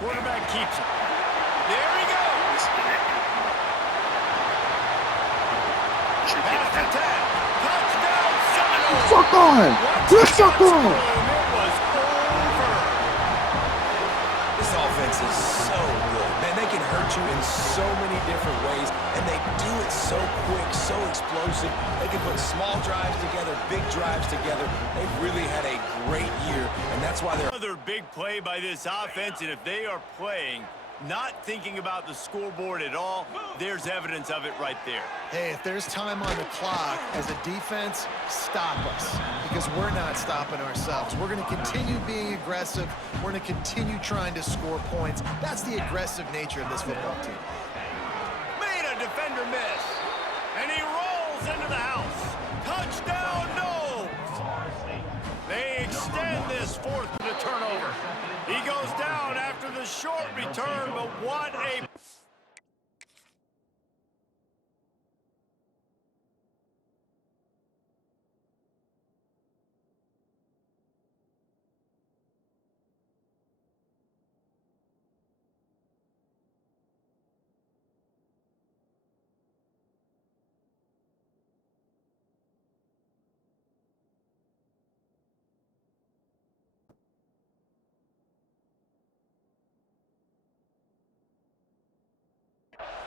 Quarterback keeps it. There he goes. Pass attack. Touchdown, Seminoles. Suck on! Let's suck on! It was over. This offense is so good. Man, they can hurt you in so many different ways, and they do it so quick, so explosive. They can put small drives together, big drives together. They've really had a great year, and that's why they're... Another big play by this offense, and if they are playing, not thinking about the scoreboard at all, there's evidence of it right there. Hey, if there's time on the clock, as a defense, stop us. Because we're not stopping ourselves. We're going to continue being aggressive. We're going to continue trying to score points. That's the aggressive nature of this football team. Made a defender miss. And he rolls into the house. Touchdown, Noles. They extend this fourth to the turnover. He goes down after the short return, but what a...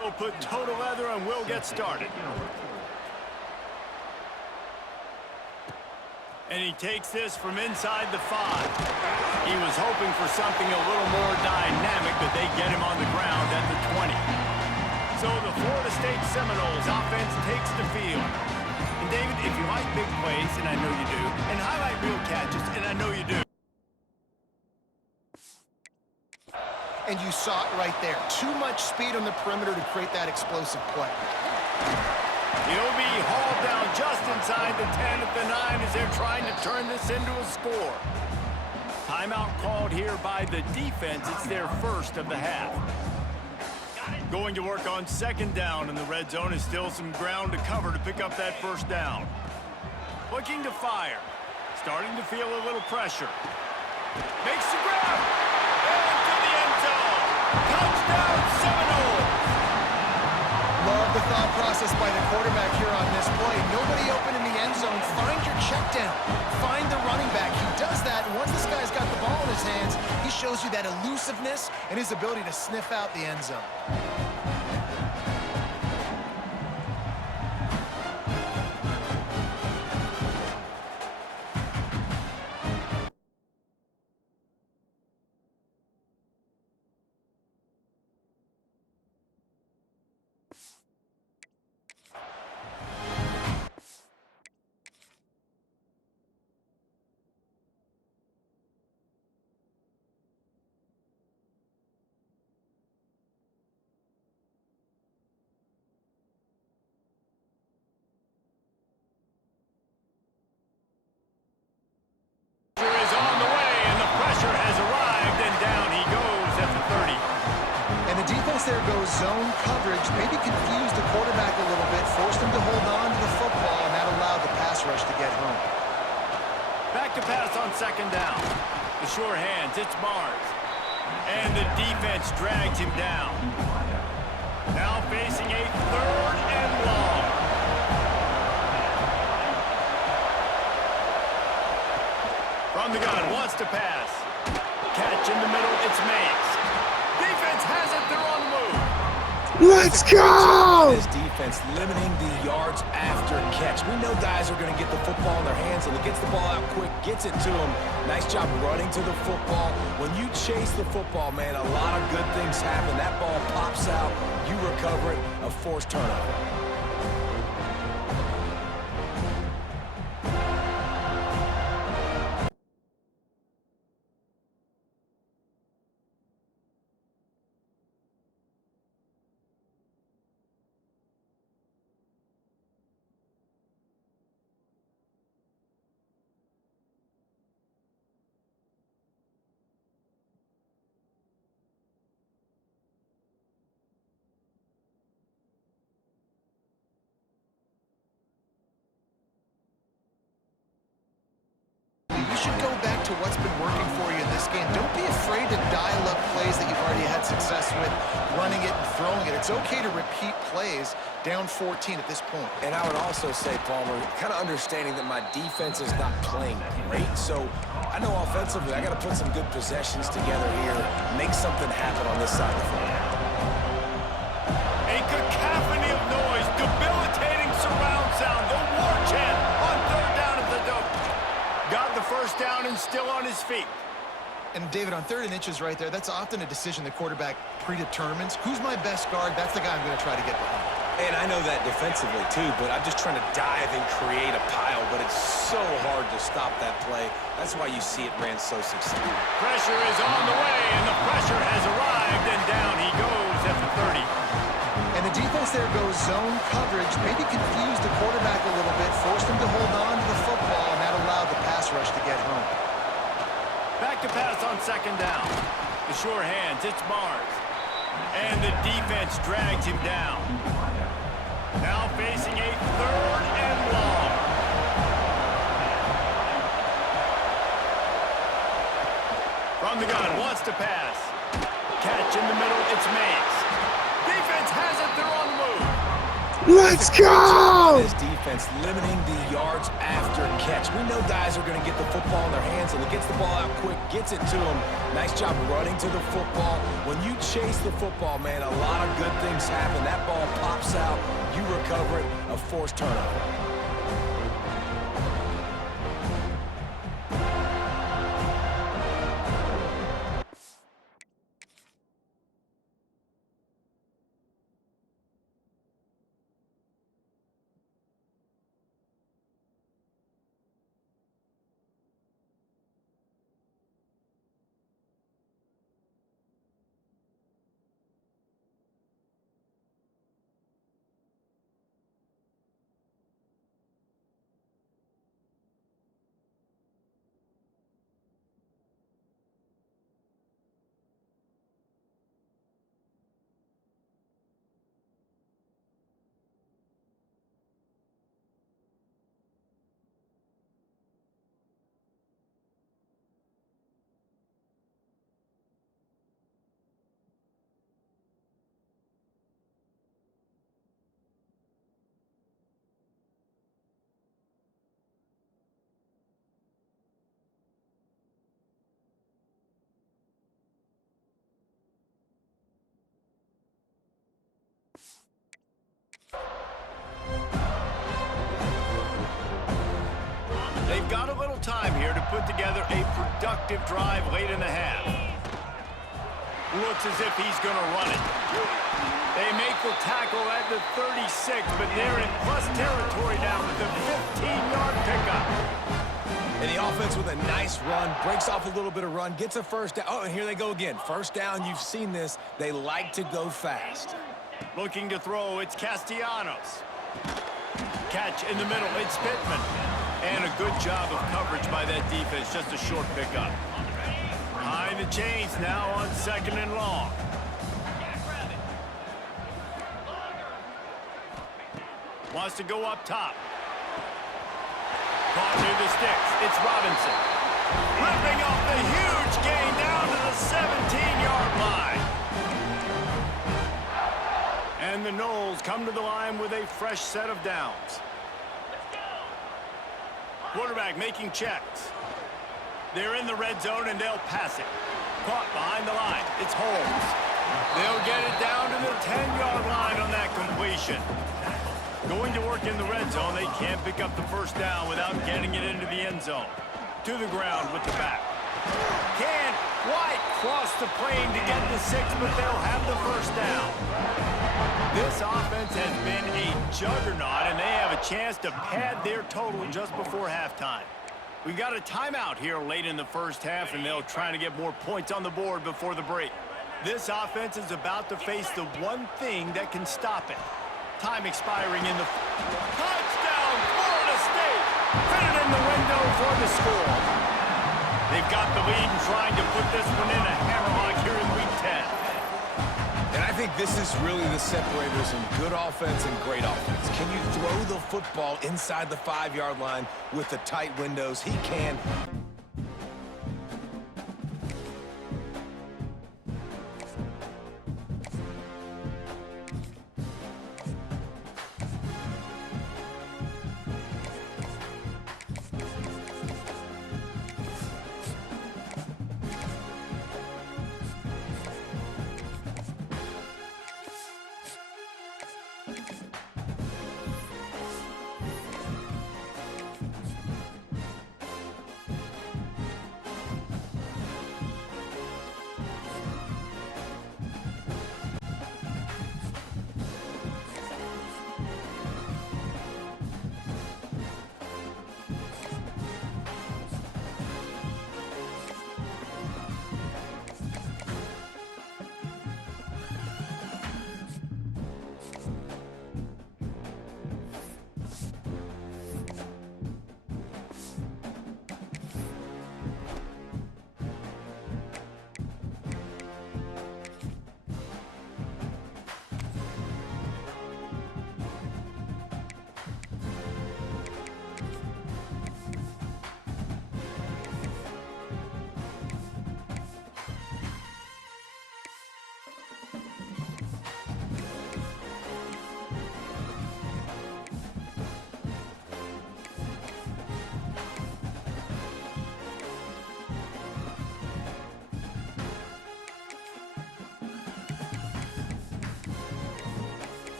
We'll put total leather and we'll get started. And he takes this from inside the 5. He was hoping for something a little more dynamic, but they get him on the ground at the 20. So the Florida State Seminoles offense takes the field. And David, if you like big plays, and I know you do, and highlight real catches, and I know you do. And you saw it right there. Too much speed on the perimeter to create that explosive play. He'll be hauled down just inside the 10 at the 9 as they're trying to turn this into a score. Timeout called here by the defense. It's their first of the half. Going to work on second down, and the red zone is still some ground to cover to pick up that first down. Looking to fire. Starting to feel a little pressure. Makes the grab. Into the end zone. Touchdown, Seminoles. Love the thought process by the quarterback here on this play. Nobody open in the end zone. Find your check down. Find the running back. He does that, and once this guy's got the ball in his hands, he shows you that elusiveness and his ability to sniff out the end zone. Is on the way, and the pressure has arrived, and down he goes at the 30. And the defense there goes zone coverage, maybe confused the quarterback a little bit, forced him to hold on to the football, and that allowed the pass rush to get home. Back to pass on second down. The sure hands, it's Barnes. And the defense drags him down. Now facing a third and long. From the gun, wants to pass. Catch in the middle, it's Mays. Defense has it, they're on the move. Let's go! This defense limiting the yards after catch. We know guys are going to get the football in their hands, and he gets the ball out quick, gets it to him. Nice job running to the football. When you chase the football, man, a lot of good things happen. That ball pops out, you recover it, a forced turnover. this game. Don't be afraid to dial up plays that you've already had success with, running it and throwing it. It's okay to repeat plays down 14 at this point. And I would also say, Palmer, kind of understanding that my defense is not playing great. So I know offensively I got to put some good possessions together here, make something happen on this side of the football. A cacophony of noise, debilitating surround sound, the war chant on third down at the dope. Got the first down and still on his feet. And David, on 3rd and inches right there, that's often a decision the quarterback predetermines. Who's my best guard? That's the guy I'm going to try to get behind. And I know that defensively too, but I'm just trying to dive and create a pile, but it's so hard to stop that play. That's why you see it ran so successfully. Pressure is on the way, and the pressure has arrived, and down he goes at the 30. And the defense there goes zone coverage, maybe confused the quarterback a little bit, forced him to hold on to the football, and that allowed the pass rush to get home. Back to pass on 2nd down. The sure hands, it's Barnes. And the defense drags him down. Now facing a 3rd and long. From the gun, wants to pass. Catch in the middle, it's Mays. Defense has it, they're on the move. Let's go! This defense limiting the yards after catch. We know guys are going to get the football in their hands, and it gets the ball out quick, gets it to them. Nice job running to the football. When you chase the football, man, a lot of good things happen. That ball pops out, you recover it, a forced turnover. They've got a little time here to put together a productive drive late in the half. Looks as if he's going to run it. They make the tackle at the 36, but they're in plus territory now with a 15-yard pickup. And the offense with a nice run, breaks off a little bit of run, gets a first down. Oh, and here they go again. First down, you've seen this. They like to go fast. Looking to throw, it's Castellanos. Catch in the middle, it's Pittman. And a good job of coverage by that defense, just a short pickup. Behind the chains now on 2nd and long. Wants to go up top. Caught near the sticks, it's Robinson. Ripping off the huge gain down to the 17-yard line. And the Noles come to the line with a fresh set of downs. Quarterback making checks. They're in the red zone and they'll pass it. Caught behind the line. It's Holmes. They'll get it down to the 10-yard line on that completion. Going to work in the red zone, they can't pick up the first down without getting it into the end zone. To the ground with the back. Can White cross the plane to get the 6, but they'll have the first down. This offense has been a juggernaut, and they have a chance to pad their total just before halftime. We've got a timeout here late in the first half, and they'll try to get more points on the board before the break. This offense is about to face the one thing that can stop it. Time expiring in the... Touchdown, Florida State! Fit it in the window for the score. They've got the lead and trying to put this one in a hammerlock here in Week 10. And I think this is really the separators in good offense and great offense. Can you throw the football inside the 5-yard line with the tight windows? He can.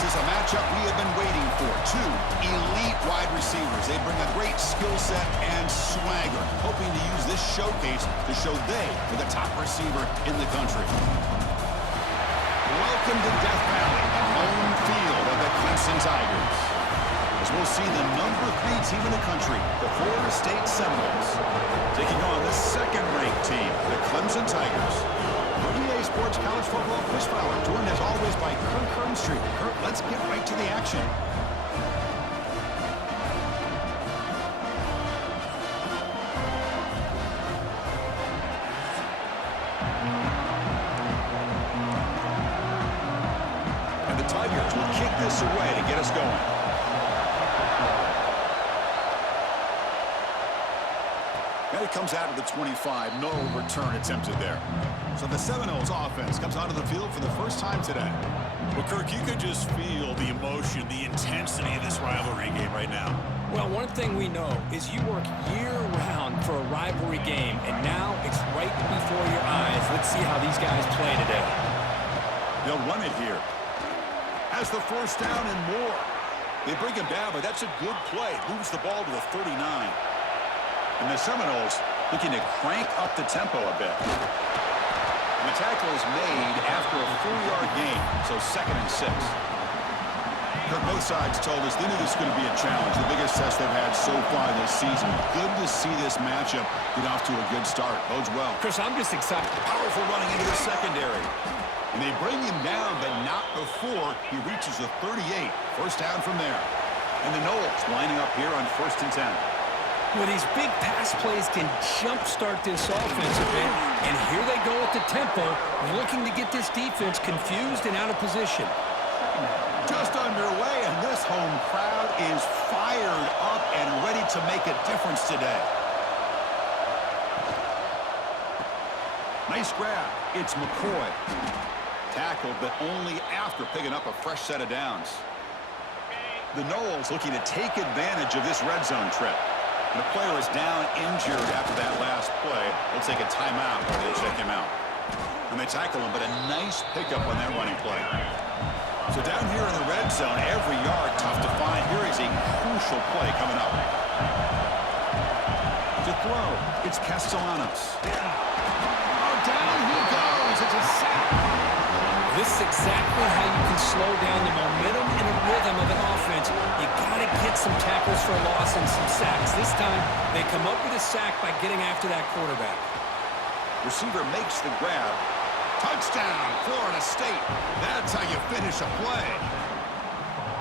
is a matchup we have been waiting for. Two elite wide receivers. They bring a great skill set and swagger, hoping to use this showcase to show they are the top receiver in the country. Welcome to Death Valley, the home field of the Clemson Tigers. As we'll see the number 3 team in the country, the Florida State Seminoles, taking on the second-ranked team, the Clemson Tigers. For EA Sports College Football, Chris Fowler, joined as always by Kirk Hermstreet. Kirk, let's get right to the action. And the Tigers will kick this away to get us going. And it comes out of the 25. No return attempted there. So the Seminoles offense comes onto the field for the first time today. Well, Kirk, you could just feel the emotion, the intensity of this rivalry game right now. Well, one thing we know is you work year-round for a rivalry game, and now it's right before your eyes. Let's see how these guys play today. They'll run it here. Has the first down and more. They bring him down, but that's a good play. Moves the ball to the 39. And the Seminoles looking to crank up the tempo a bit. And the tackle is made after a 4-yard gain, so 2nd and 6. Kirk, both sides told us they knew this was going to be a challenge, the biggest test they've had so far this season. Good to see this matchup get off to a good start. Bodes well. Chris, I'm just excited. Powerful running into the secondary. And they bring him down, but not before he reaches the 38. First down from there. And the Noles lining up here on 1st and 10. Well, these big pass plays can jumpstart this offense a bit, and here they go at the tempo, looking to get this defense confused and out of position. Just underway, and this home crowd is fired up and ready to make a difference today. Nice grab. It's McCoy. Tackled, but only after picking up a fresh set of downs. The Noles looking to take advantage of this red zone trip. The player is down injured after that last play. They'll take a timeout while they check him out. And they tackle him, but a nice pickup on that running play. So down here in the red zone, every yard tough to find. Here is a crucial play coming up. To throw, it's Castellanos. Oh, down he goes. It's a sack. This is exactly how you can slow down the momentum and a rhythm of an offense. You got to get some tackles for a loss and some sacks. This time, they come up with a sack by getting after that quarterback. Receiver makes the grab. Touchdown, Florida State. That's how you finish a play.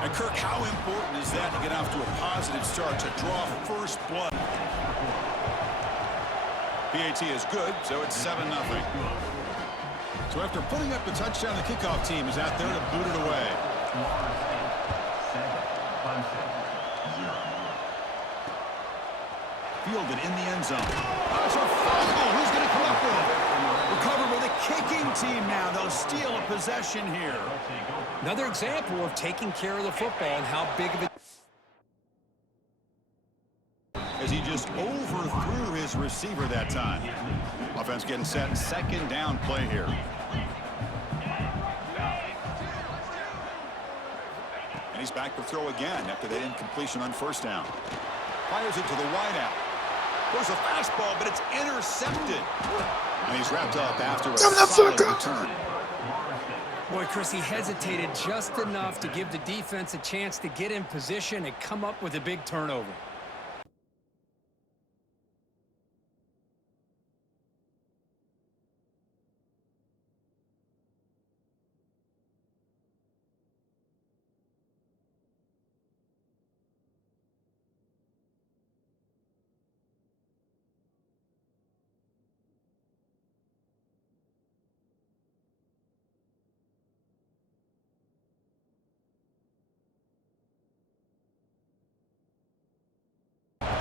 And Kirk, how important is that to get off to a positive start, to draw first blood? PAT is good, so it's 7-0. So after putting up the touchdown, the kickoff team is out there to boot it away. Fielded in the end zone. Oh, it's a fumble. Who's going to come up with it? Recovered by the kicking team now. They'll steal a possession here. Another example of taking care of the football and how big of a... As he just overthrew his receiver that time. Offense getting set. 2nd down play here. And he's back to throw again after that incompletion on 1st down. Fires it to the wideout. There's a fastball, but it's intercepted. And he's wrapped up after a solid return. Boy, Chris, he hesitated just enough to give the defense a chance to get in position and come up with a big turnover.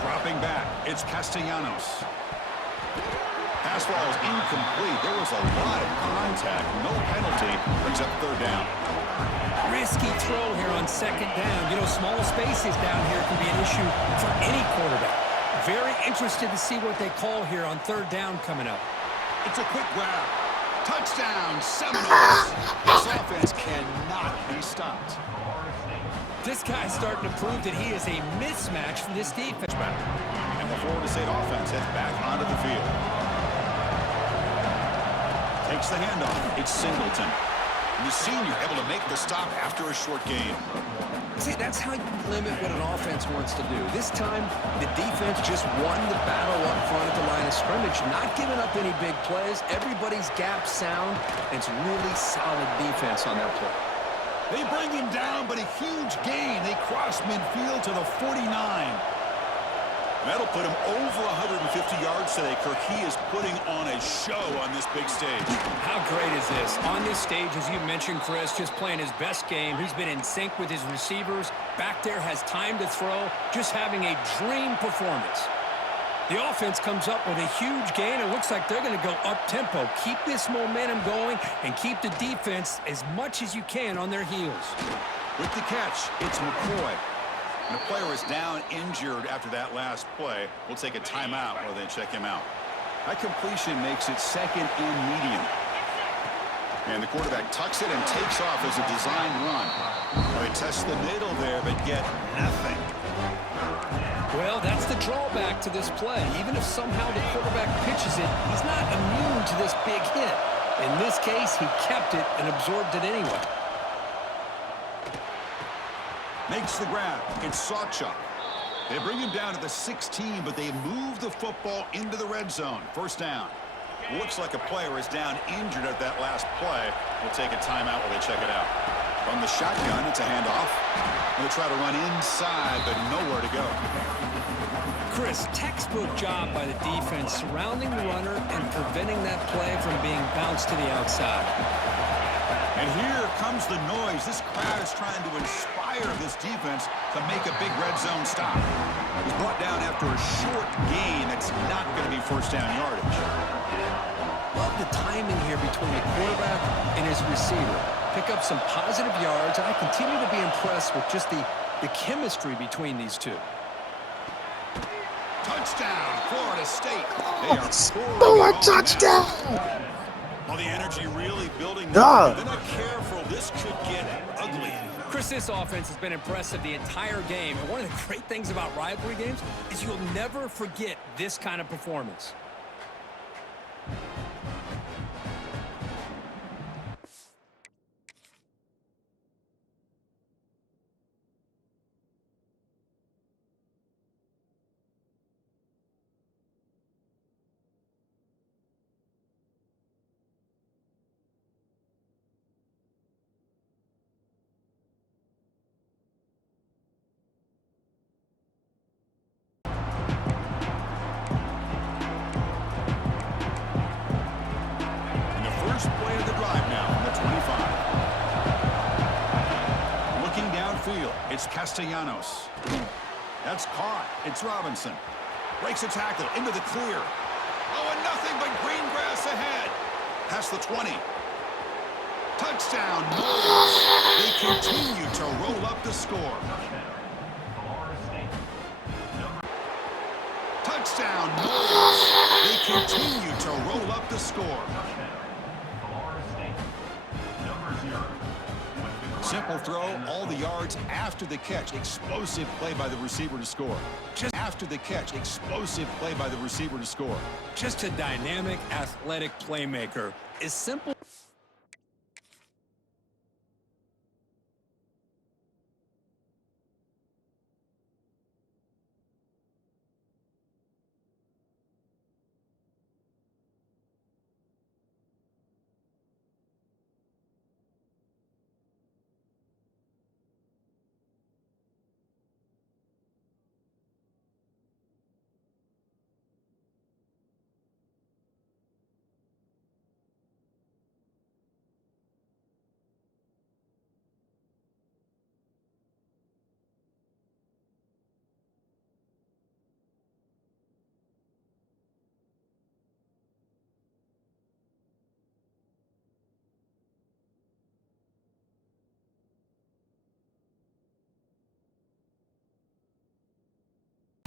Dropping back, it's Castellanos. Pass ball is incomplete. There was a lot of contact. No penalty. Brings up 3rd down. Risky throw here on 2nd down. You know, small spaces down here can be an issue for any quarterback. Very interested to see what they call here on 3rd down coming up. It's a quick grab. Touchdown, Seminoles. This offense cannot be stopped. This guy's starting to prove that he is a mismatch for this defense. And the Florida State offense heads back onto the field. Takes the handoff. It's Singleton. The senior able to make the stop after a short gain. See, that's how you limit what an offense wants to do. This time, the defense just won the battle up front at the line of scrimmage, not giving up any big plays. Everybody's gap sound, and it's really solid defense on that play. They bring him down, but a huge gain. They cross midfield to the 49. That'll put him over 150 yards today, Kirk. He is putting on a show on this big stage. How great is this? On this stage, as you mentioned, Chris, just playing his best game. He's been in sync with his receivers. Back there, has time to throw. Just having a dream performance. The offense comes up with a huge gain. It looks like they're going to go up-tempo. Keep this momentum going and keep the defense as much as you can on their heels. With the catch, it's McCoy. And the player is down injured after that last play. We'll take a timeout while they check him out. That completion makes it second and medium. And the quarterback tucks it and takes off as a design run. They test the middle there, but get nothing. Well, that's the drawback to this play. Even if somehow the quarterback pitches it, he's not immune to this big hit. In this case, he kept it and absorbed it anyway. Makes the grab. It's Sawchuk. They bring him down to the 16, but they move the football into the red zone. First down. Looks like a player is down injured at that last play. We'll take a timeout while they check it out. From the shotgun, it's a handoff. They'll try to run inside, but nowhere to go. Chris, textbook job by the defense surrounding the runner and preventing that play from being bounced to the outside. And here comes the noise. This crowd is trying to inspire this defense to make a big red zone stop. He's brought down after a short gain that's not going to be first down yardage. Love the timing here between the quarterback and his receiver. Pick up some positive yards, and I continue to be impressed with just the chemistry between these two. Touchdown, Florida State. Oh, a touchdown! Well, the energy really building. Yeah. If they're not careful, this could get ugly. Chris, this offense has been impressive the entire game. And one of the great things about rivalry games is you'll never forget this kind of performance. First play of the drive now from the 25. Looking downfield, it's Castellanos. That's caught. It's Robinson. Breaks a tackle into the clear. Oh, and nothing but green grass ahead. Past the 20. Touchdown, Noles. They continue to roll up the score. Touchdown, Noles. They continue to roll up the score. Simple throw, all the yards after the catch. Explosive play by the receiver to score. Just after the catch, explosive play by the receiver to score. Just a dynamic, athletic playmaker. Is simple.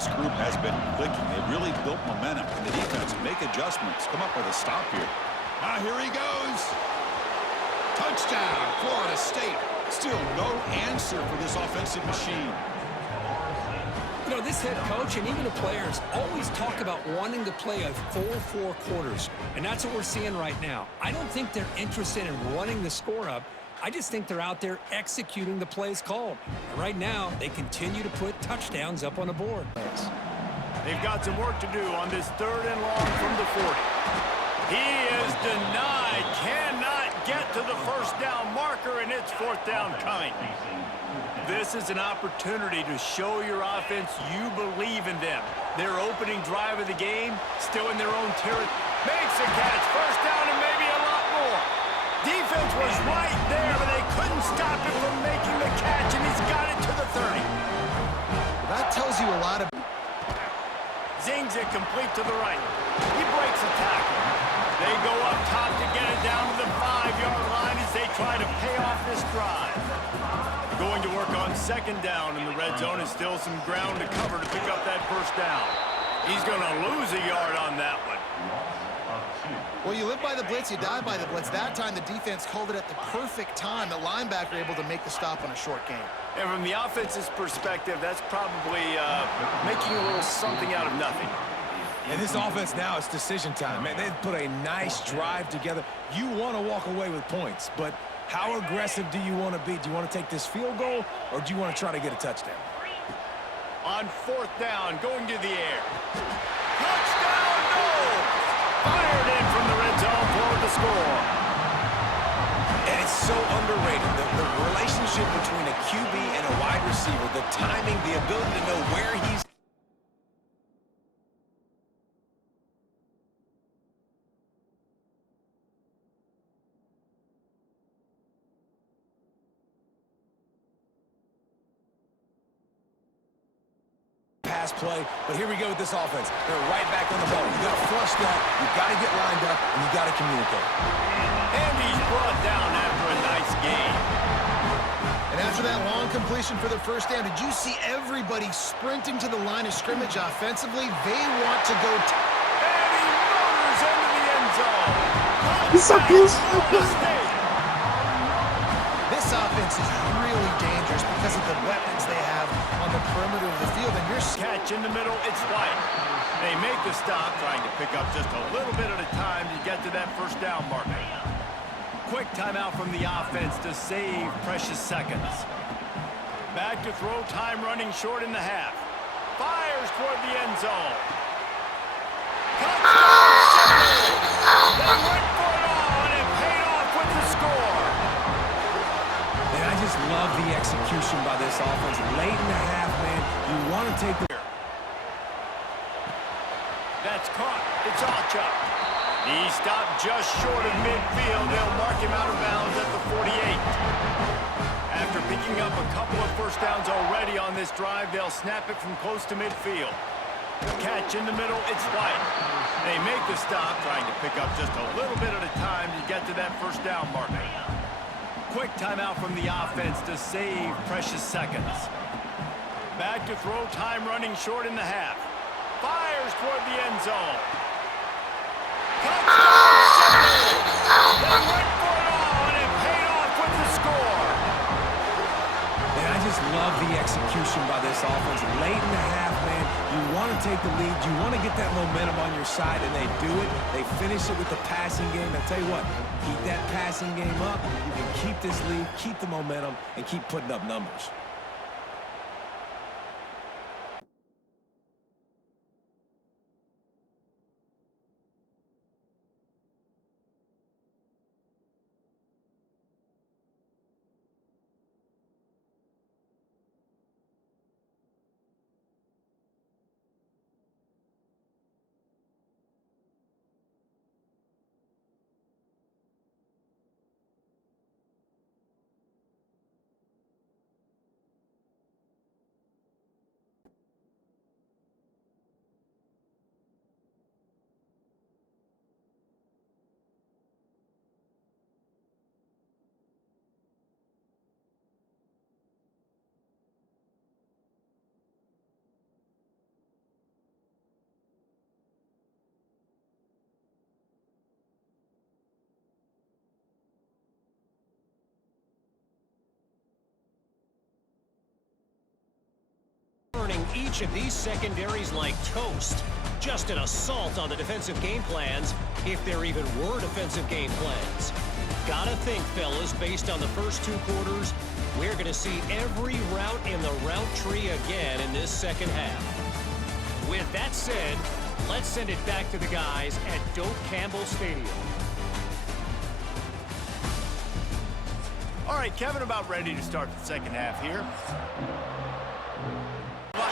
This group has been clicking. They really built momentum. And the defense make adjustments. Come up with a stop here. Ah, here he goes. Touchdown, Florida State. Still no answer for this offensive machine. You know, this head coach and even the players always talk about wanting to play a full 4 quarters, and that's what we're seeing right now. I don't think they're interested in running the score up. I just think they're out there executing the plays called. And right now, they continue to put touchdowns up on the board. They've got some work to do on this 3rd and long from the 40. He is denied, cannot get to the first down marker, and it's 4th down coming. This is an opportunity to show your offense you believe in them. Their opening drive of the game, still in their own territory. Makes a catch, 1st down and maybe a lot more. Defense was right there, but they couldn't stop him from making the catch, and he's got it to the 30. That tells you a lot of... Zings it complete to the right. He breaks a tackle. They go up top to get it down to the 5-yard line as they try to pay off this drive. Going to work on 2nd down in the red zone, and still some ground to cover to pick up that 1st down. He's going to lose a yard on that one. Well, you live by the blitz, you die by the blitz. That time the defense called it at the perfect time. The linebacker able to make the stop on a short gain. And from the offense's perspective, that's probably making a little something out of nothing. And this offense now, it's decision time. Man, they've put a nice drive together. You want to walk away with points, but how aggressive do you want to be? Do you want to take this field goal, or do you want to try to get a touchdown? On 4th down, going to the air. Touchdown, no! Fired in from the red zone for the score. And it's so underrated, the relationship between a QB and a wide receiver, the timing, the ability to know where he's... pass play, but here we go with this offense. They're right back on the ball. You got to flush that, you got to get lined up, and you got to communicate. And he's brought down after a nice game. And after that long completion for the 1st down, did you see everybody sprinting to the line of scrimmage offensively? They want to go... And he motors into the end zone. He's so close. This offense is really dangerous because of the weapons they have on the perimeter of the field. And you're... Catch in the middle, it's White. They make the stop, trying to pick up just a little bit at a time to get to that 1st down marker. Quick timeout from the offense to save precious seconds. Back to throw, time running short in the half. Fires toward the end zone. Touchdown! They went for it all, and it paid off with the score. And I just love the execution by this offense. Late in the half, man, you want to take the... That's caught. It's Alchuk. He stopped just short of midfield. They'll mark him out of bounds at the 48. After picking up a couple of 1st downs already on this drive, they'll snap it from close to midfield. Catch in the middle, it's White. They make the stop, trying to pick up just a little bit at a time to get to that 1st down marker. Quick timeout from the offense to save precious seconds. Back to throw, time running short in the half. Fires toward the end zone. Touchdown! They went for it all, and it paid off with the score. And I just love the execution by this offense. Late in the half, man, you want to take the lead. You want to get that momentum on your side, and they do it. They finish it with the passing game. I tell you what, keep that passing game up. You can keep this lead, keep the momentum, and keep putting up numbers. each of these secondaries like toast. Just an assault on the defensive game plans, if there even were defensive game plans. Gotta think, fellas, based on the first 2 quarters, we're going to see every route in the route tree again in this second half. With that said, let's send it back to the guys at Doak Campbell Stadium. All right, Kevin, about ready to start the second half here.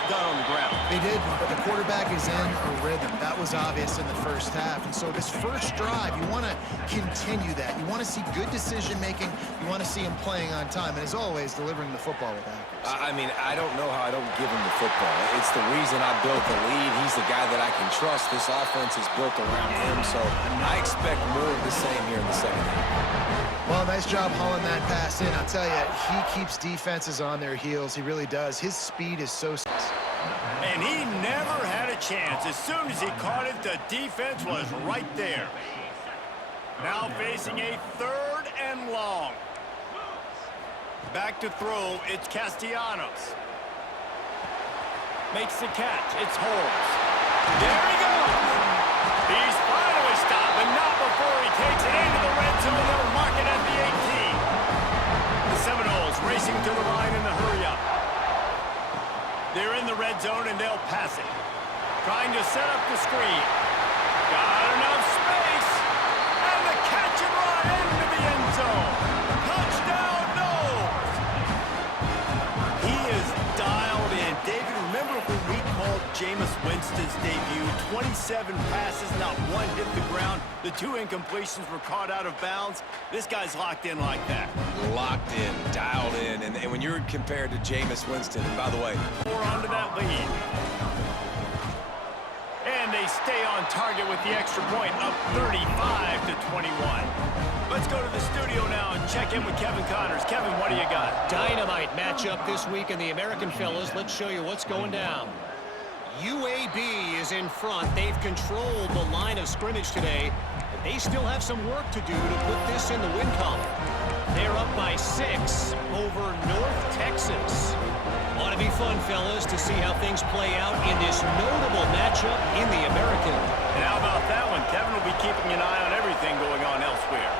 Done on the ground. They did, but the quarterback is in a rhythm. That was obvious in the first half. And so this first drive, you want to continue that. You want to see good decision-making. You want to see him playing on time. And as always, delivering the football with accuracy. I mean, I don't know how I don't give him the football. It's the reason I built the lead. He's the guy that I can trust. This offense is built around him, so I expect more of the same here in the second half. Well, nice job hauling that pass in. I'll tell you, he keeps defenses on their heels. He really does. His speed is so... And he never had a chance. As soon as he caught it, the defense was right there. Now facing a 3rd and long. Back to throw, it's Castellanos. Makes the catch, it's Holmes. There he goes! He's finally stopped, but not before he takes it into the red zone. They'll mark it at the 18. The Seminoles racing to the line in the hurry-up. They're in the red zone, and they'll pass it. Trying to set up the screen. Got enough space. And the catch and run into the end zone. Touchdown, Noles! He is dialed in. David, remember when we called Jameis Winston's debut? 27 passes, not one hit the ground. The 2 incompletions were caught out of bounds. This guy's locked in like that. Locked in, dialed in, and when you're compared to Jameis Winston, and by the way, We're onto that lead. And they stay on target with the extra point, up 35-21. Let's go to the studio now and check in with Kevin Connors. Kevin, what do you got? Dynamite matchup this week in the American, fellas. Let's show you what's going down. UAB is in front. They've controlled the line of scrimmage today, but they still have some work to do to put this in the win column. They're up by 6 over North Texas. Ought to be fun, fellas, to see how things play out in this notable matchup in the American. And how about that one? Kevin will be keeping an eye on everything going on elsewhere.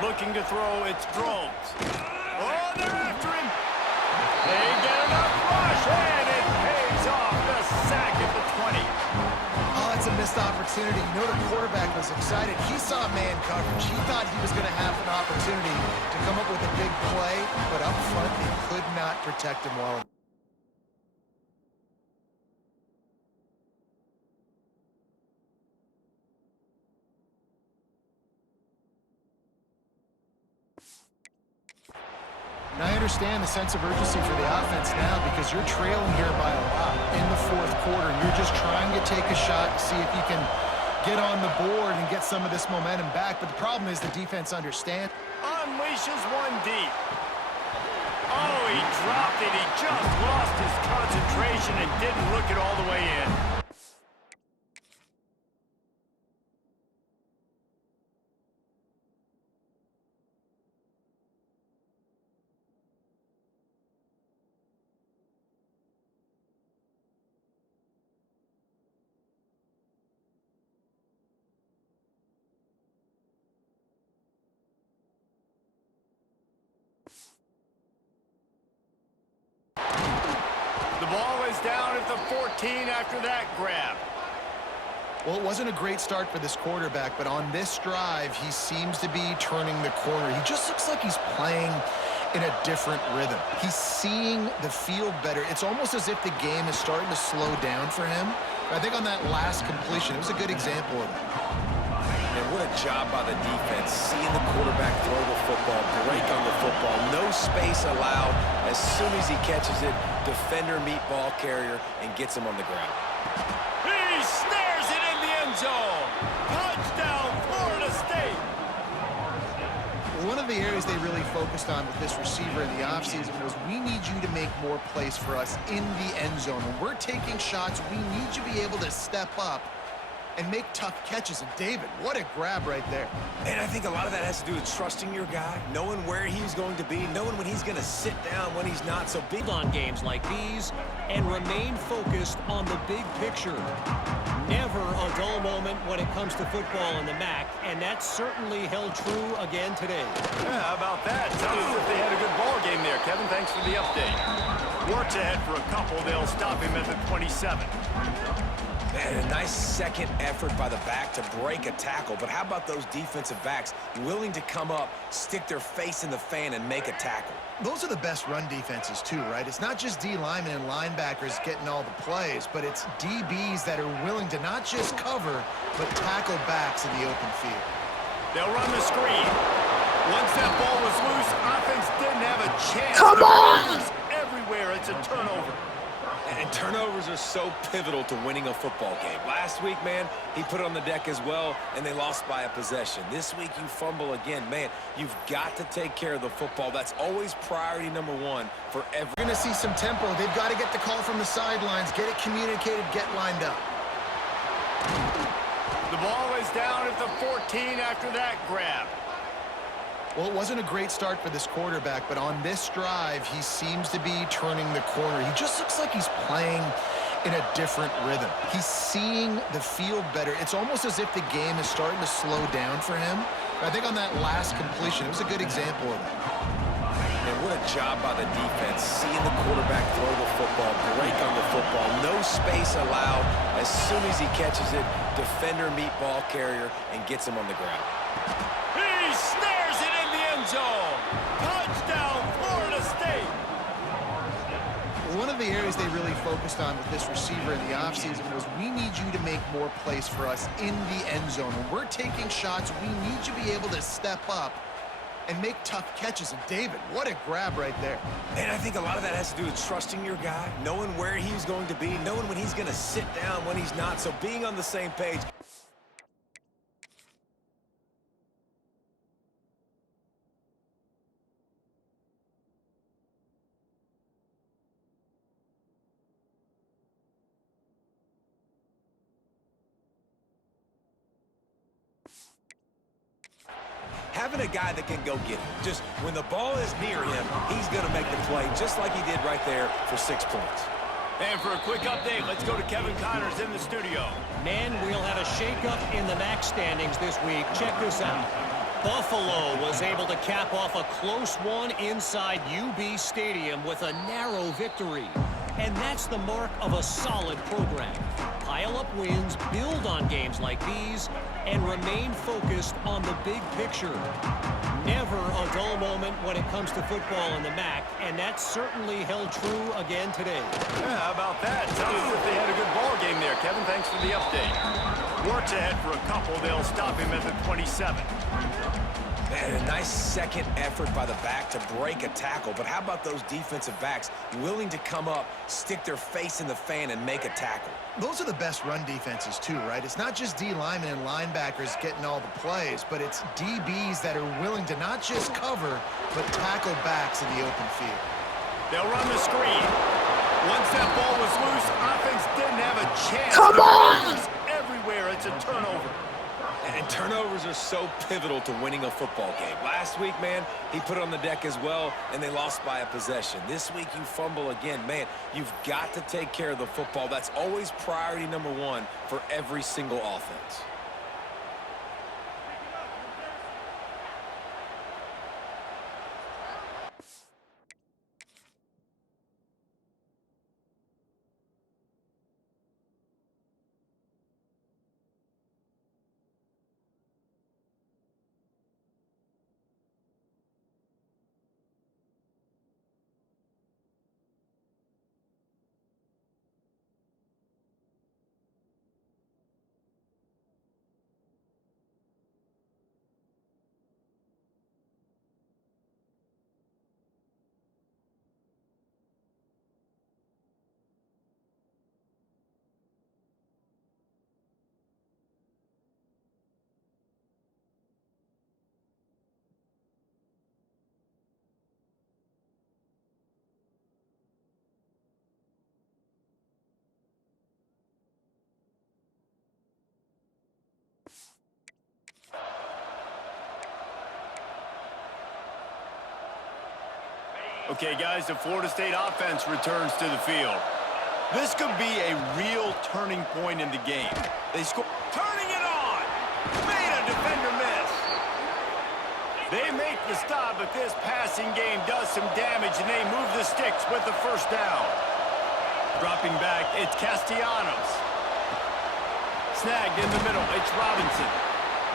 Looking to throw, it's Drones. Oh, they're after him. They get enough rush, and it pays off. The sack at the 20. Oh, that's a missed opportunity. You know, the quarterback was excited. He saw man coverage. He thought he was going to have an opportunity to come up with a big play, but up front, they could not protect him well. And I understand the sense of urgency for the offense now because you're trailing here by a lot in the 4th quarter, and you're just trying to take a shot to see if you can get on the board and get some of this momentum back. But the problem is the defense understands. Unleashes one deep. Oh, he dropped it. He just lost his concentration and didn't look it all the way in. Ball is down at the 14 after that grab. Well, it wasn't a great start for this quarterback, but on this drive, he seems to be turning the corner. He just looks like he's playing in a different rhythm. He's seeing the field better. It's almost as if the game is starting to slow down for him. I think on that last completion, it was a good example of that. and what a job by the defense, seeing the quarterback throw the football, break on the football, no space allowed. As soon as he catches it, defender meet ball carrier and gets him on the ground. He snares it in the end zone. Touchdown, Florida State. One of the areas they really focused on with this receiver in the offseason was we need you to make more plays for us in the end zone. When we're taking shots, we need you to be able to step up and make tough catches. And David, what a grab right there. And I think a lot of that has to do with trusting your guy, knowing where he's going to be, knowing when he's going to sit down, when he's not. So big On games like these and remain focused on the big picture. Never a dull moment when it comes to football in the MAC, and that certainly held true again today. Yeah, how about that? Sounds as if they had a good ball game there, Kevin. Thanks for the update. Works ahead for a couple. They'll stop him at the 27. Man, a nice second effort by the back to break a tackle. But how about those defensive backs willing to come up, stick their face in the fan, and make a tackle? Those are the best run defenses too, right? It's not just D linemen and linebackers getting all the plays, but it's DBs that are willing to not just cover, but tackle backs in the open field. They'll run the screen. Once that ball was loose, offense didn't have a chance. Come on! Everywhere, it's a turnover. And turnovers are so pivotal to winning a football game. Last week, man, he put it on the deck as well, and they lost by a possession. This week, you fumble again. Man, you've got to take care of the football. That's always priority number one for every... We're going to see some tempo. They've got to get the call from the sidelines, get it communicated, get lined up. The ball is down at the 14 after that grab. Well, it wasn't a great start for this quarterback, but on this drive, he seems to be turning the corner. He just looks like he's playing in a different rhythm. He's seeing the field better. It's almost as if the game is starting to slow down for him. I think on that last completion, it was a good example of that. And what a job by the defense, seeing the quarterback throw the football, break on the football, no space allowed. As soon as he catches it, defender meet ball carrier and gets him on the ground. He snares it in the end zone. Touchdown, Florida State. One of the areas they really focused on with this receiver in the offseason was we need you to make more plays for us in the end zone. When we're taking shots, we need you to be able to step up and make tough catches. And David, what a grab right there. And I think a lot of that has to do with trusting your guy, knowing where he's going to be, knowing when he's going to sit down, when he's not. So being on the same page. Having a guy that can go get it. Just when the ball is near him, he's going to make the play just like he did right there for 6 points. And for a quick update, let's go to Kevin Connors in the studio. Men, we'll have a shakeup in the MAC standings this week. Check this out. Buffalo was able to cap off a close one inside UB Stadium with a narrow victory. And that's the mark of a solid program. Pile up wins, build on games like these, and remain focused on the big picture. Never a dull moment when it comes to football in the MAC, and that certainly held true again today. Yeah, how about that? Sounds as if they had a good ball game there, Kevin. Thanks for the update. Works ahead for a couple. They'll stop him at the 27. Man, a nice second effort by the back to break a tackle. But how about those defensive backs willing to come up, stick their face in the fan, and make a tackle? Those are the best run defenses too, right? It's not just D linemen and linebackers getting all the plays, but it's DBs that are willing to not just cover, but tackle backs in the open field. They'll run the screen. Once that ball was loose, offense didn't have a chance. Come on! Everywhere, it's a turnover. And turnovers are so pivotal to winning a football game. Last week, man, he put it on the deck as well, and they lost by a possession. This week, you fumble again. Man, you've got to take care of the football. That's always priority number one for every single offense. Okay, guys, the Florida State offense returns to the field. This could be a real turning point in the game. They score. Turning it on! Made a defender miss. They make the stop, but this passing game does some damage, and they move the sticks with the first down. Dropping back, it's Castellanos. Snagged in the middle, it's Robinson.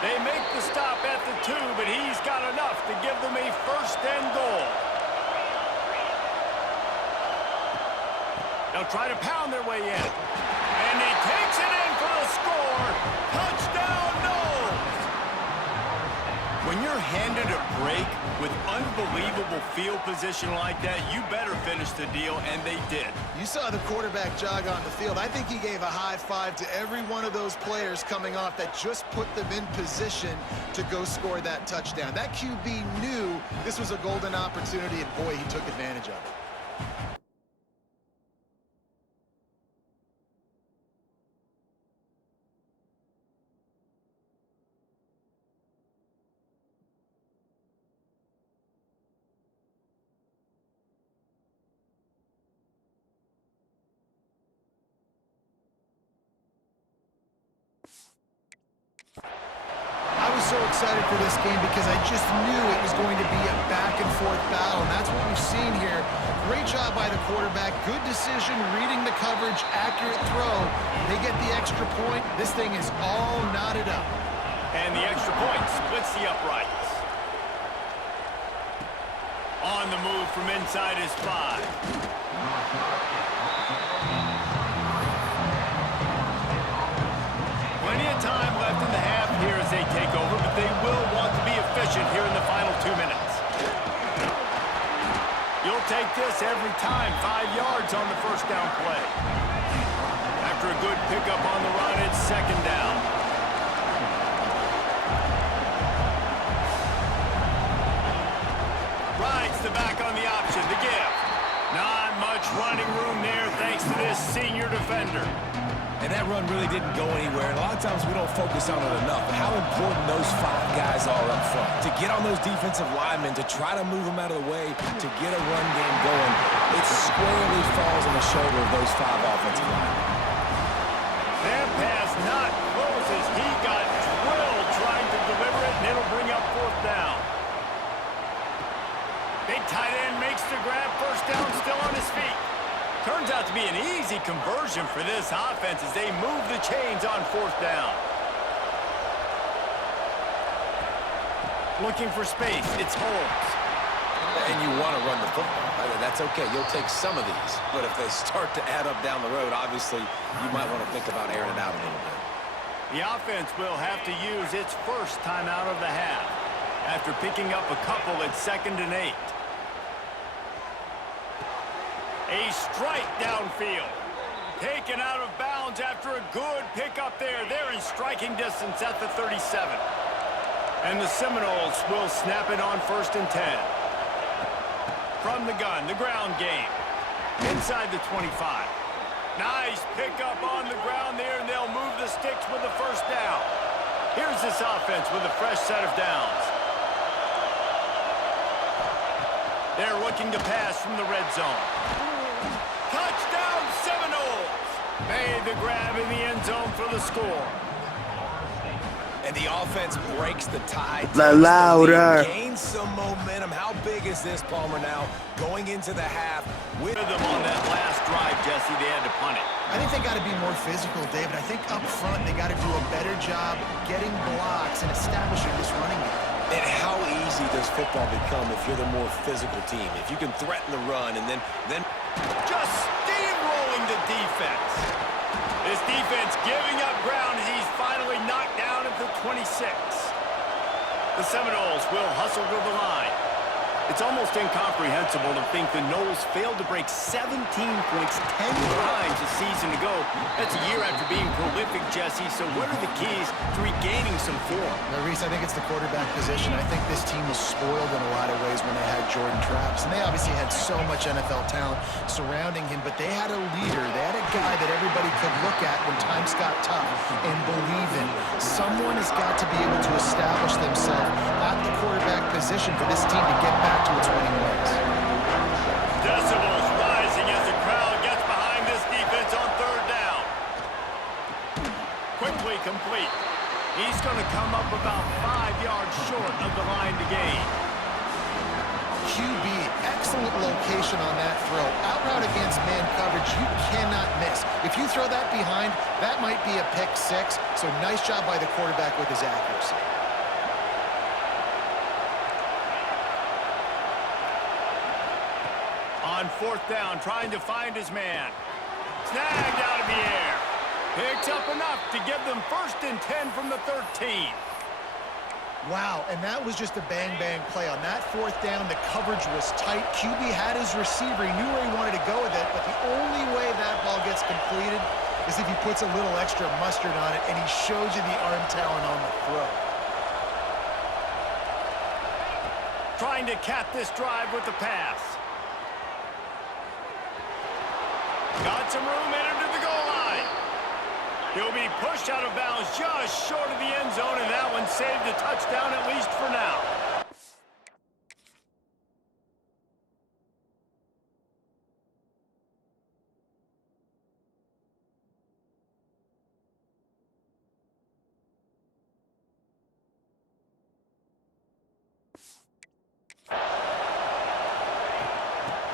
They make the stop at the 2, but he's got enough to give them a first and goal. They'll try to pound their way in. And he takes it in for the score. Touchdown, Noles! When you're handed a break with unbelievable field position like that, you better finish the deal, and they did. You saw the quarterback jog on the field. I think he gave a high five to every one of those players coming off that just put them in position to go score that touchdown. That QB knew this was a golden opportunity, and boy, he took advantage of it. I was so excited for this game because I just knew it was going to be a back-and-forth battle, and that's what we've seen here. Great job by the quarterback, good decision, reading the coverage, accurate throw. They get the extra point. This thing is all knotted up. And the extra point splits the uprights. On the move from inside his 5. Plenty of time left in the half here as they take over, but they will want to be efficient here in the final 2 minutes. You'll take this every time. 5 yards on the first down play. After a good pickup on the run, it's second down. Rides the back on the option, the give. Not much running room there thanks to this senior defender. And that run really didn't go anywhere. And a lot of times we don't focus on it enough. But how important those 5 guys are up front. To get on those defensive linemen, to try to move them out of the way, to get a run game going, it squarely falls on the shoulder of those 5 offensive linemen. That pass not closes. He got drilled trying to deliver it, and it'll bring up fourth down. Big tight end makes the grab. First down, still on his feet. Turns out to be an easy conversion for this offense as they move the chains on fourth down. Looking for space, it's Holmes. And you want to run the football. That's okay. You'll take some of these. But if they start to add up down the road, obviously, you might want to think about airing it out a little bit. The offense will have to use its first timeout of the half. After picking up a couple at 2nd and 8. A strike downfield. Taken out of bounds after a good pickup there. They're in striking distance at the 37. And the Seminoles will snap it on 1st and 10. From the gun, the ground game. Inside the 25. Nice pickup on the ground there, and they'll move the sticks with the first down. Here's this offense with a fresh set of downs. They're looking to pass from the red zone. Touchdown Seminoles! Made the grab in the end zone for the score. And the offense breaks the tie. The louder. Gains some momentum. How big is this, Palmer, now? Going into the half with them on that last drive, Jesse, they had to punt it. I think they got to be more physical, David. I think up front they got to do a better job getting blocks and establishing this running game. And how easy does football become if you're the more physical team? If you can threaten the run and then just steamrolling the defense. This defense giving up ground as he's finally knocked down at the 26. The Seminoles will hustle to the line. It's almost incomprehensible to think the Noles failed to break 17 points 10 times a season ago. That's a year after being prolific, Jesse. So what are the keys to regaining some form? Now, Reese, I think it's the quarterback position. I think this team was spoiled in a lot of ways when they had Jordan Travis. And they obviously had so much NFL talent surrounding him, but they had a leader. They had a guy that everybody could look at when times got tough and believe in. Someone has got to be able to establish themselves at the quarterback position for this team to get back to its winning ways. incomplete. He's going to come up about 5 yards short of the line to gain. QB, excellent location on that throw. Out route against man coverage, you cannot miss. If you throw that behind, that might be a pick six. So nice job by the quarterback with his accuracy. On 4th down, trying to find his man. Snagged out of the air. Picks up enough to give them 1st and 10 from the 13. Wow, and that was just a bang-bang play. On that 4th down, the coverage was tight. QB had his receiver. He knew where he wanted to go with it, but the only way that ball gets completed is if he puts a little extra mustard on it, and he shows you the arm talent on the throw. Trying to cap this drive with the pass. Got some room, entered to the goal line. He'll be pushed out of bounds just short of the end zone, and that one saved a touchdown at least for now.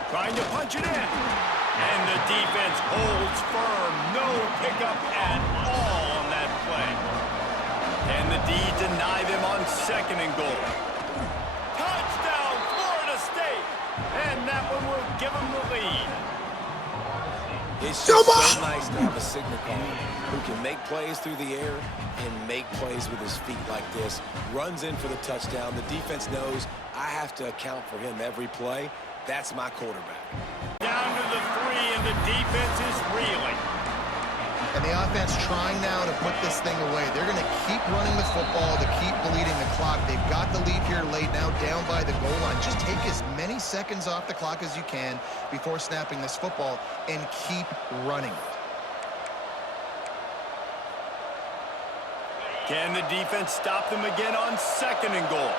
Trying to punch it in. And the defense holds firm. No pickup at all on that play. And the D deny them on 2nd and goal. Touchdown, Florida State. And that one will give them the lead. It's just so nice to have a signal caller who can make plays through the air and make plays with his feet like this. Runs in for the touchdown. The defense knows I have to account for him every play. That's my quarterback. Down to the 3, and the defense is reeling. And the offense trying now to put this thing away. They're going to keep running the football to keep bleeding the clock. They've got the lead here late, now down by the goal line. Just take as many seconds off the clock as you can before snapping this football and keep running it. Can the defense stop them again on 2nd and goal?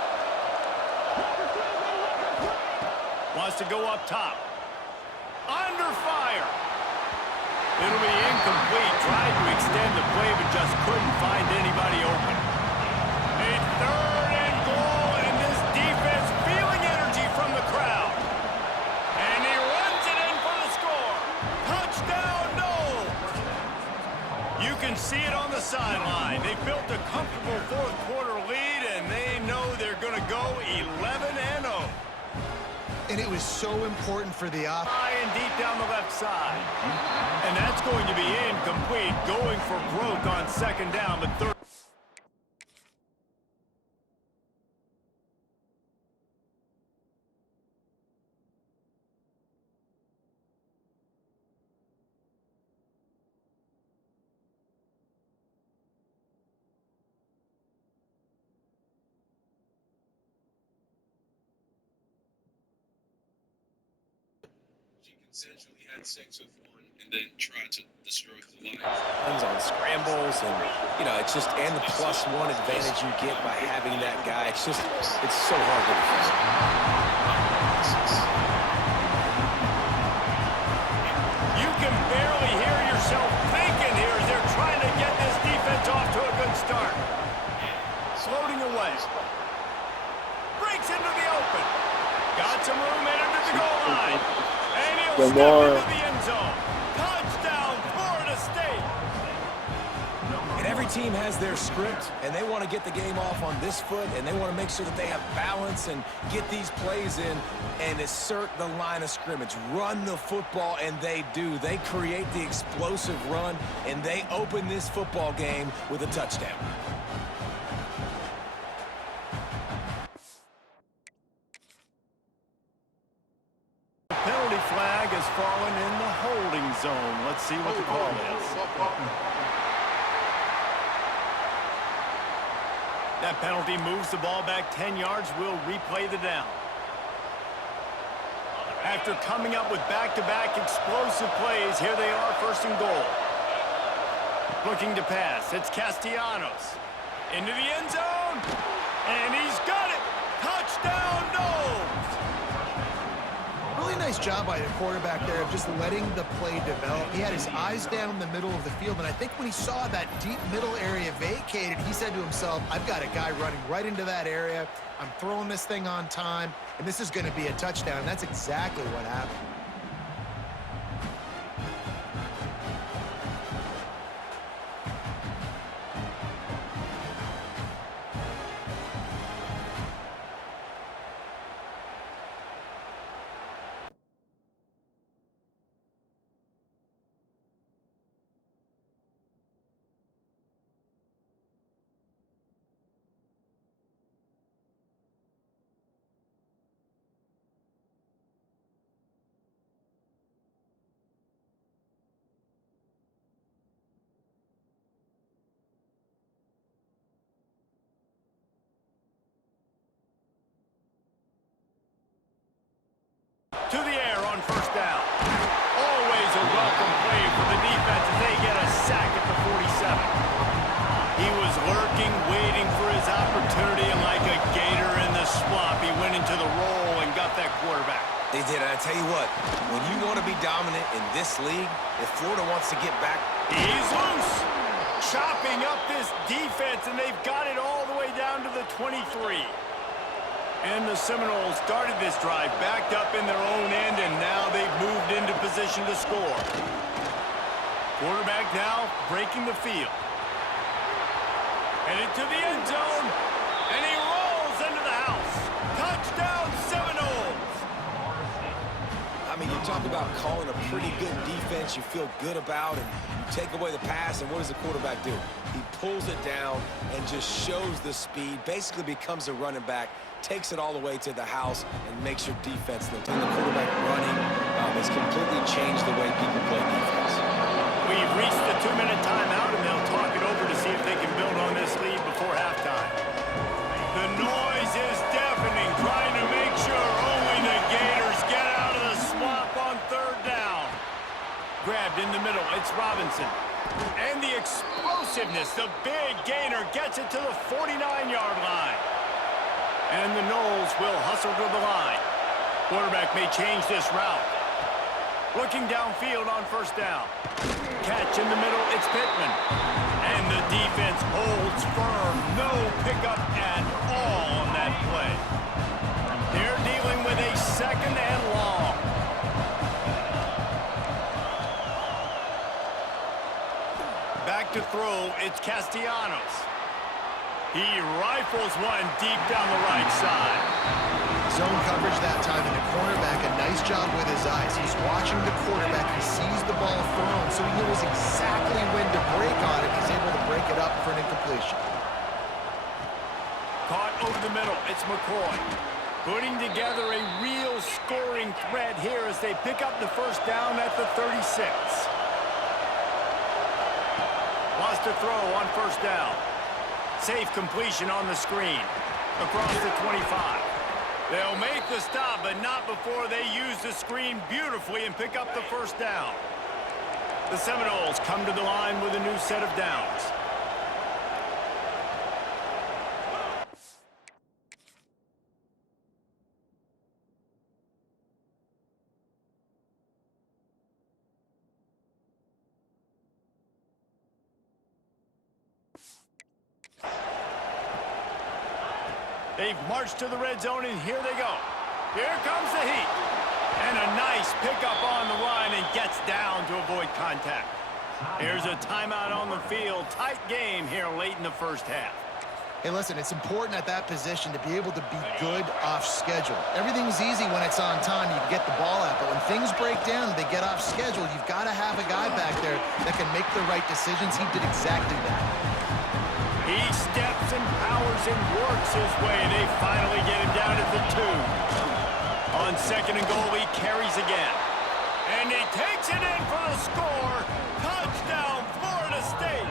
Wants to go up top. Under fire. It'll be incomplete. Tried to extend the play, but just couldn't find anybody open. A 3rd and goal, and this defense feeling energy from the crowd. And he runs it in for the score. Touchdown, no! You can see it on the sideline. They built a comfortable 4th quarter lead, and they know they're going to go 11-0. And it was so important for the offense. High and deep down the left side. And that's going to be incomplete. Going for broke on 2nd down, but 3rd. Essentially had sex with one and then tried to destroy the life. Runs on scrambles, and it's just, and the +1 advantage you get by having that guy. It's so hard to defend. You can barely hear yourself thinking here as they're trying to get this defense off to a good start. Floating away. Breaks into the open. Got some room, entered to the goal line. And he'll step into the end zone. Touchdown, Florida State. And every team has their script, and they want to get the game off on this foot, and they want to make sure that they have balance and get these plays in and assert the line of scrimmage. Run the football, and they do. They create the explosive run, and they open this football game with a touchdown. Penalty flag has fallen in the holding zone. Let's see what the call is. That penalty moves the ball back 10 yards. We'll replay the down. After coming up with back-to-back explosive plays, here they are, 1st and goal. Looking to pass. It's Castellanos. Into the end zone. And he's got it. Touchdown, Noles. Really nice nice job by the quarterback there of just letting the play develop. He had his eyes down the middle of the field, and I think when he saw that deep middle area vacated, he said to himself, I've got a guy running right into that area. I'm throwing this thing on time, and this is going to be a touchdown. And that's exactly what happened. To the air on first down. Always a welcome play for the defense as they get a sack at the 47. He was lurking, waiting for his opportunity, and like a gator in the swamp, he went into the roll and got that quarterback. They did. I tell you what, when you want to be dominant in this league, if Florida wants to get back, he's loose. Chopping up this defense, and they've got it all the way down to the 23. And the Seminoles started this drive backed up in their own end, and now they've moved into position to score. Quarterback now breaking the field. Headed to the end zone, and he rolls into the house. Touchdown, Seminoles! I mean, you talk about calling a pretty good defense you feel good about, and you take away the pass, and what does the quarterback do? He pulls it down and just shows the speed, basically becomes a running back, takes it all the way to the house, and makes your defense look. And the quarterback running has completely changed the way people play defense. We've reached the 2-minute timeout, and they'll talk it over to see if they can build on this lead before halftime. The noise is deafening, trying to make sure only the Gators get out of the swamp on third down. Grabbed in the middle, it's Robinson. And the explosiveness, the big gainer gets it to the 49-yard line. And the Noles will hustle to the line. Quarterback may change this route. Looking downfield on first down. Catch in the middle, it's Pittman. And the defense holds firm. No pickup at all on that play. They're dealing with a second and long. Back to throw, it's Castellanos. He rifles one deep down the right side. Zone coverage that time, and the cornerback, a nice job with his eyes. He's watching the quarterback. He sees the ball thrown, so he knows exactly when to break on it. He's able to break it up for an incompletion. Caught over the middle, it's McCoy. Putting together a real scoring threat here as they pick up the first down at the 36. Lost a throw on first down. Safe completion on the screen. Across the 25. They'll make the stop, but not before they use the screen beautifully and pick up the first down. The Seminoles come to the line with a new set of downs. They've marched to the red zone, and here they go. Here comes the heat. And a nice pickup on the run and gets down to avoid contact. Here's a timeout on the field. Tight game here late in the first half. Hey, listen, it's important at that position to be able to be good off schedule. Everything's easy when it's on time. You can get the ball out. But when things break down and they get off schedule, you've got to have a guy back there that can make the right decisions. He did exactly that. He steps and powers and works his way. They finally get him down at the 2. On second and goal, he carries again. And he takes it in for the score. Touchdown, Florida State.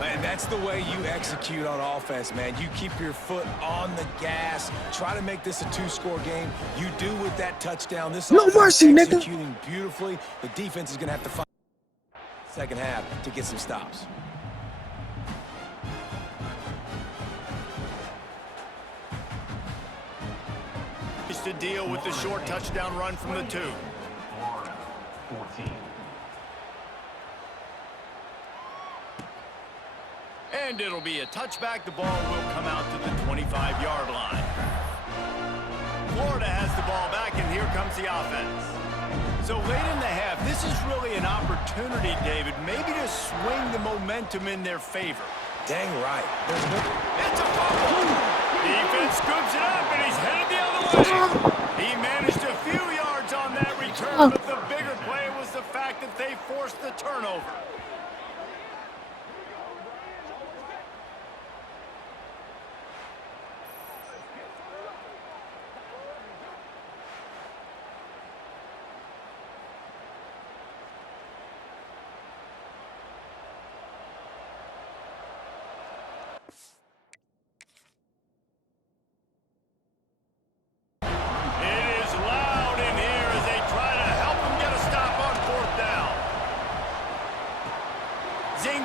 Man, that's the way you execute on offense, man. You keep your foot on the gas. Try to make this a 2-score game. You do with that touchdown. This No mercy, nigga. Executing beautifully. The defense is going to have to find second half to get some stops. to deal with the short touchdown run from the 2. And it'll be a touchback. The ball will come out to the 25-yard line. Florida has the ball back, and here comes the offense. So late in the half, this is really an opportunity, David, maybe to swing the momentum in their favor. Dang right. It's a fumble. Defense scoops it up, and he's headed the other way. He managed a few yards on that return, but the bigger play was the fact that they forced the turnover.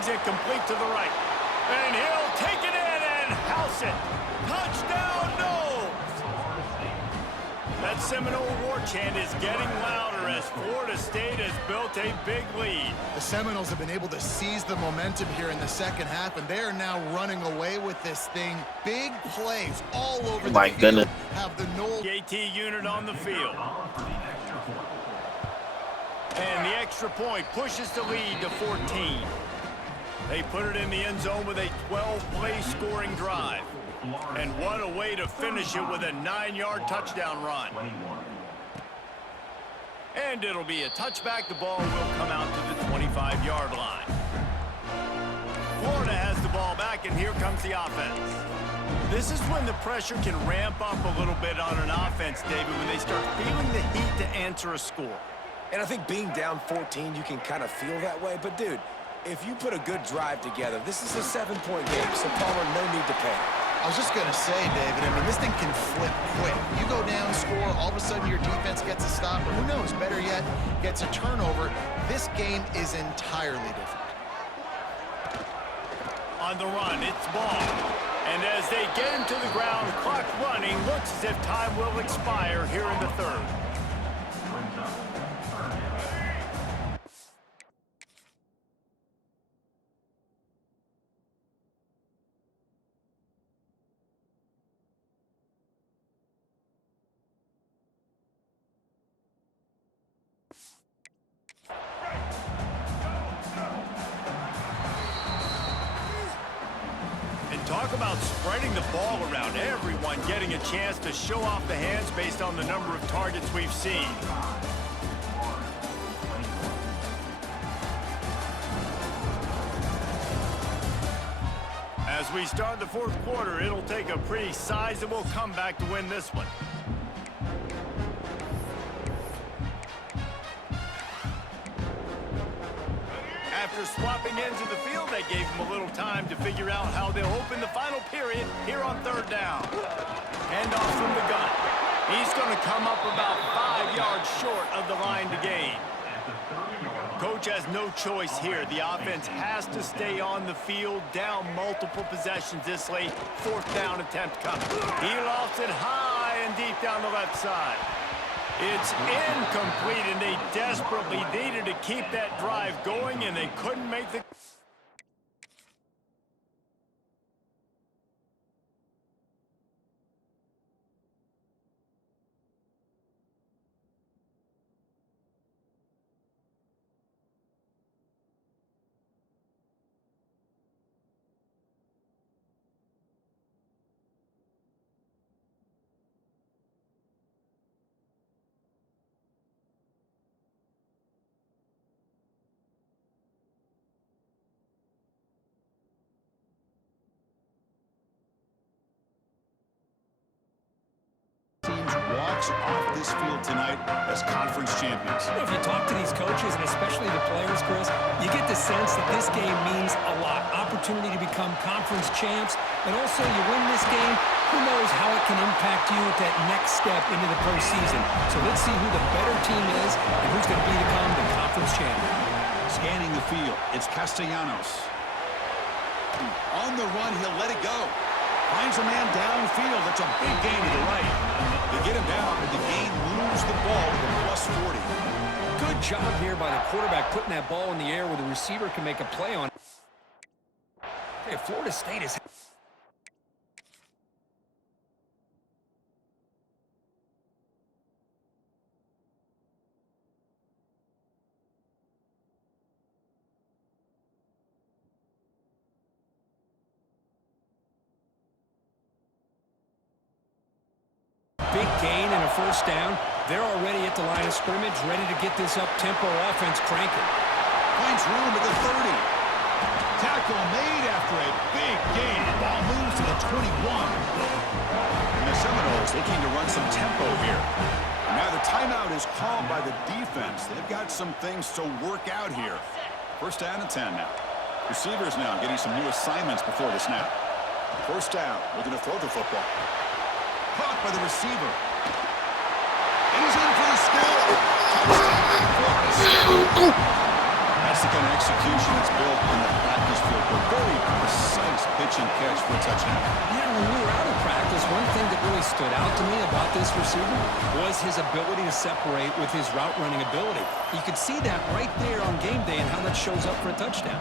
It complete to the right. And he'll take it in and house it. Touchdown, Noles! That Seminole war chant is getting louder as Florida State has built a big lead. The Seminoles have been able to seize the momentum here in the second half, and they are now running away with this thing. Big plays all over the field. Goodness. Have the Noles AT unit on the field. And the extra point pushes the lead to 14. They put it in the end zone with a 12-play scoring drive. And what a way to finish it with a 9-yard touchdown run. And it'll be a touchback. The ball will come out to the 25-yard line. Florida has the ball back, and here comes the offense. This is when the pressure can ramp up a little bit on an offense, David, when they start feeling the heat to answer a score. And I think being down 14, you can kind of feel that way. But, dude, if you put a good drive together, this is a 7-point game, so Palmer, no need to panic. I was just going to say, David, I mean, this thing can flip quick. You go down, score, all of a sudden your defense gets a stop, or who knows, better yet, gets a turnover. This game is entirely different. On the run, it's Ball. And as they get him to the ground, clock running, looks as if time will expire here in the third. Talk about spreading the ball around, everyone getting a chance to show off the hands based on the number of targets we've seen. As we start the fourth quarter, it'll take a pretty sizable comeback to win this one. After swapping ends of the field, they gave him a little time to figure out how they'll open the final period here on third down. Handoff from the gun. He's going to come up about 5 yards short of the line to gain. Coach has no choice here. The offense has to stay on the field, down multiple possessions this late. Fourth down attempt coming. He lost it high and deep down the left side. It's incomplete, and they desperately needed to keep that drive going, and they couldn't make the... Off this field tonight as conference champions. You know, if you talk to these coaches, and especially the players, Chris, you get the sense that this game means a lot. Opportunity to become conference champs, and also you win this game, who knows how it can impact you at that next step into the postseason. So let's see who the better team is and who's going to become the conference champion. Scanning the field, it's Castellanos. On the run, he'll let it go. Finds a man downfield. That's a big gain to the right. They get him down, but the gain moves the ball to the plus 40. Good job here by the quarterback putting that ball in the air where the receiver can make a play on it. Hey, Florida State is... Big gain and a first down. They're already at the line of scrimmage, ready to get this up-tempo offense cranking. Finds room at the 30. Tackle made after a big gain. Ball moves to the 21. And the Seminoles looking to run some tempo here. And now the timeout is called by the defense. They've got some things to work out here. First down and 10 now. Receivers now getting some new assignments before the snap. First down, looking to throw the football. Caught by the receiver. And he's in for the score. Touchdown, Florida State. That's the kind of execution that's built on the practice field. A very precise pitch and catch for a touchdown. Yeah, when we were out of practice, one thing that really stood out to me about this receiver was his ability to separate with his route running ability. You could see that right there on game day and how that shows up for a touchdown.